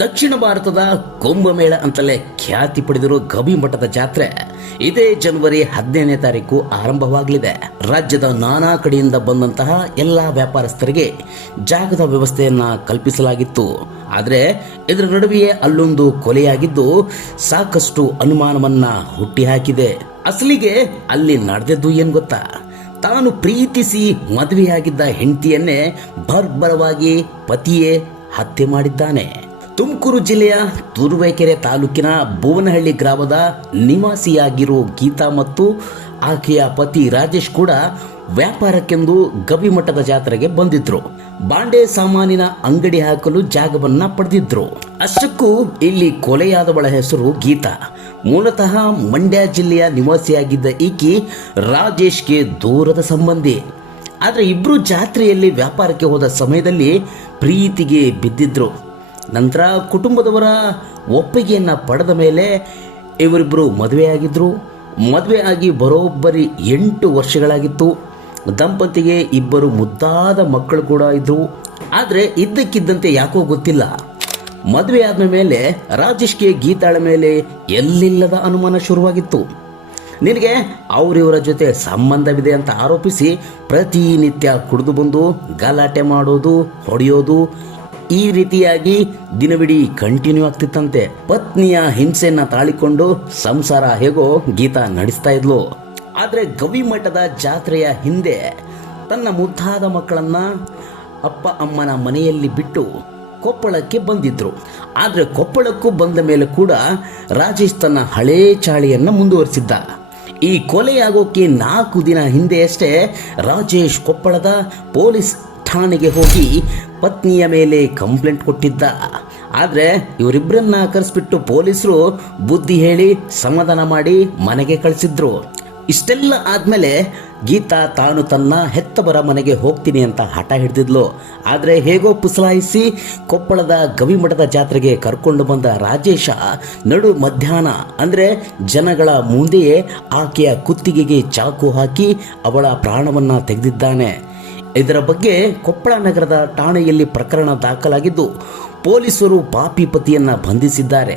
ದಕ್ಷಿಣ ಭಾರತದ ಕುಂಭಮೇಳ ಅಂತಲೇ ಖ್ಯಾತಿ ಪಡೆದಿರೋ ಗವಿಮಠದ ಜಾತ್ರೆ ಇದೇ ಜನವರಿ 15ನೇ ತಾರೀಕು ಆರಂಭವಾಗಲಿದೆ. ರಾಜ್ಯದ ನಾನಾ ಕಡೆಯಿಂದ ಬಂದಂತಹ ಎಲ್ಲ ವ್ಯಾಪಾರಸ್ಥರಿಗೆ ಜಾಗದ ವ್ಯವಸ್ಥೆಯನ್ನ ಕಲ್ಪಿಸಲಾಗಿತ್ತು. ಆದರೆ ಇದರ ನಡುವೆಯೇ ಅಲ್ಲೊಂದು ಕೊಲೆಯಾಗಿದ್ದು ಸಾಕಷ್ಟು ಅನುಮಾನವನ್ನ ಹುಟ್ಟಿಹಾಕಿದೆ. ಅಸಲಿಗೆ ಅಲ್ಲಿ ನಡೆದದ್ದು ಏನ್ ಗೊತ್ತಾ? ತಾನು ಪ್ರೀತಿಸಿ ಮದುವೆಯಾಗಿದ್ದ ಹೆಂಡತಿಯನ್ನೇ ಬರ್ಬರವಾಗಿ ಪತಿಯೇ ಹತ್ಯೆ ಮಾಡಿದ್ದಾನೆ. ತುಮಕೂರು ಜಿಲ್ಲೆಯ ತುರುವೇಕೆರೆ ತಾಲೂಕಿನ ಭುವನಹಳ್ಳಿ ಗ್ರಾಮದ ನಿವಾಸಿಯಾಗಿರೋ ಗೀತಾ ಮತ್ತು ಆಕೆಯ ಪತಿ ರಾಜೇಶ್ ಕೂಡ ವ್ಯಾಪಾರಕ್ಕೆಂದು ಗವಿಮಠದ ಜಾತ್ರೆಗೆ ಬಂದಿದ್ರು. ಬಾಂಡೆ ಸಾಮಾನಿನ ಅಂಗಡಿ ಹಾಕಲು ಜಾಗವನ್ನ ಪಡೆದಿದ್ರು. ಅಷ್ಟಕ್ಕೂ ಇಲ್ಲಿ ಕೊಲೆಯಾದವಳ ಹೆಸರು ಗೀತಾ. ಮೂಲತಃ ಮಂಡ್ಯ ಜಿಲ್ಲೆಯ ನಿವಾಸಿಯಾಗಿದ್ದ ಈಕೆ ರಾಜೇಶ್ಗೆ ದೂರದ ಸಂಬಂಧಿ. ಆದರೆ ಇಬ್ರು ಜಾತ್ರೆಯಲ್ಲಿ ವ್ಯಾಪಾರಕ್ಕೆ ಹೋದ ಸಮಯದಲ್ಲಿ ಪ್ರೀತಿಗೆ ಬಿದ್ದಿದ್ರು. ನಂತರ ಕುಟುಂಬದವರ ಒಪ್ಪಿಗೆಯನ್ನು ಪಡೆದ ಮೇಲೆ ಇವರಿಬ್ಬರು ಮದುವೆಯಾಗಿದ್ದರು. ಮದುವೆ ಆಗಿ ಬರೋಬ್ಬರಿ 8 ವರ್ಷಗಳಾಗಿತ್ತು. ದಂಪತಿಗೆ ಇಬ್ಬರು ಮುದ್ದಾದ ಮಕ್ಕಳು ಕೂಡ ಇದ್ದರು. ಆದರೆ ಇದ್ದಕ್ಕಿದ್ದಂತೆ ಯಾಕೋ ಗೊತ್ತಿಲ್ಲ, ಮದುವೆ ಆದ ಮೇಲೆ ರಾಜೇಶ್ಗೆ ಗೀತಾಳ ಮೇಲೆ ಎಲ್ಲಿಲ್ಲದ ಅನುಮಾನ ಶುರುವಾಗಿತ್ತು. ನಿನಗೆ ಅವರಿವರ ಜೊತೆ ಸಂಬಂಧವಿದೆ ಅಂತ ಆರೋಪಿಸಿ ಪ್ರತಿನಿತ್ಯ ಕುಡಿದು ಬಂದು ಗಲಾಟೆ ಮಾಡೋದು, ಹೊಡೆಯೋದು, ಈ ರೀತಿಯಾಗಿ ದಿನವಿಡೀ ಕಂಟಿನ್ಯೂ ಆಗ್ತಿತ್ತಂತೆ. ಪತ್ನಿಯ ಹಿಂಸೆಯನ್ನ ತಾಳಿಕೊಂಡು ಸಂಸಾರ ಹೇಗೋ ಗೀತಾ ನಡೆಸ್ತಾ ಇದ್ಲು. ಆದರೆ ಗವಿಮಠದ ಜಾತ್ರೆಯ ಹಿಂದೆ ತನ್ನ ಮುದ್ದಾದ ಮಕ್ಕಳನ್ನ ಅಪ್ಪ ಅಮ್ಮನ ಮನೆಯಲ್ಲಿ ಬಿಟ್ಟು ಕೊಪ್ಪಳಕ್ಕೆ ಬಂದಿದ್ರು. ಆದರೆ ಕೊಪ್ಪಳಕ್ಕೂ ಬಂದ ಮೇಲೆ ಕೂಡ ರಾಜೇಶ್ ತನ್ನ ಹಳೇ ಚಾಳಿಯನ್ನು ಮುಂದುವರಿಸಿದ್ದ. ಈ ಕೊಲೆಯಾಗೋಕೆ 4 ದಿನ ಹಿಂದೆಯಷ್ಟೇ ರಾಜೇಶ್ ಕೊಪ್ಪಳದ ಪೊಲೀಸ್ ಠಾಣೆಗೆ ಹೋಗಿ ಪತ್ನಿಯ ಮೇಲೆ ಕಂಪ್ಲೇಂಟ್ ಕೊಟ್ಟಿದ್ದ. ಆದರೆ ಇವರಿಬ್ಬರನ್ನ ಕರೆಸ್ಬಿಟ್ಟು ಪೊಲೀಸರು ಬುದ್ಧಿ ಹೇಳಿ ಸಮಾಧಾನ ಮಾಡಿ ಮನೆಗೆ ಕಳಿಸಿದ್ರು. ಇಷ್ಟೆಲ್ಲ ಆದಮೇಲೆ ಗೀತಾ ತಾನು ತನ್ನ ಹೆತ್ತವರ ಮನೆಗೆ ಹೋಗ್ತೀನಿ ಅಂತ ಹಠ ಹಿಡಿದಿದ್ಲು. ಆದರೆ ಹೇಗೋ ಪುಸಲಾಯಿಸಿ ಕೊಪ್ಪಳದ ಗವಿಮಠದ ಜಾತ್ರೆಗೆ ಕರ್ಕೊಂಡು ಬಂದ ರಾಜೇಶ ನಡು ಮಧ್ಯಾಹ್ನ ಅಂದರೆ ಜನಗಳ ಮುಂದೆಯೇ ಆಕೆಯ ಕುತ್ತಿಗೆಗೆ ಚಾಕು ಹಾಕಿ ಅವಳ ಪ್ರಾಣವನ್ನು ತೆಗೆದಿದ್ದಾನೆ. ಇದರ ಬಗ್ಗೆ ಕೊಪ್ಪಳ ನಗರದ ಠಾಣೆಯಲ್ಲಿ ಪ್ರಕರಣ ದಾಖಲಾಗಿದ್ದು ಪೊಲೀಸರು ಪಾಪಿ ಪತಿಯನ್ನ ಬಂಧಿಸಿದ್ದಾರೆ.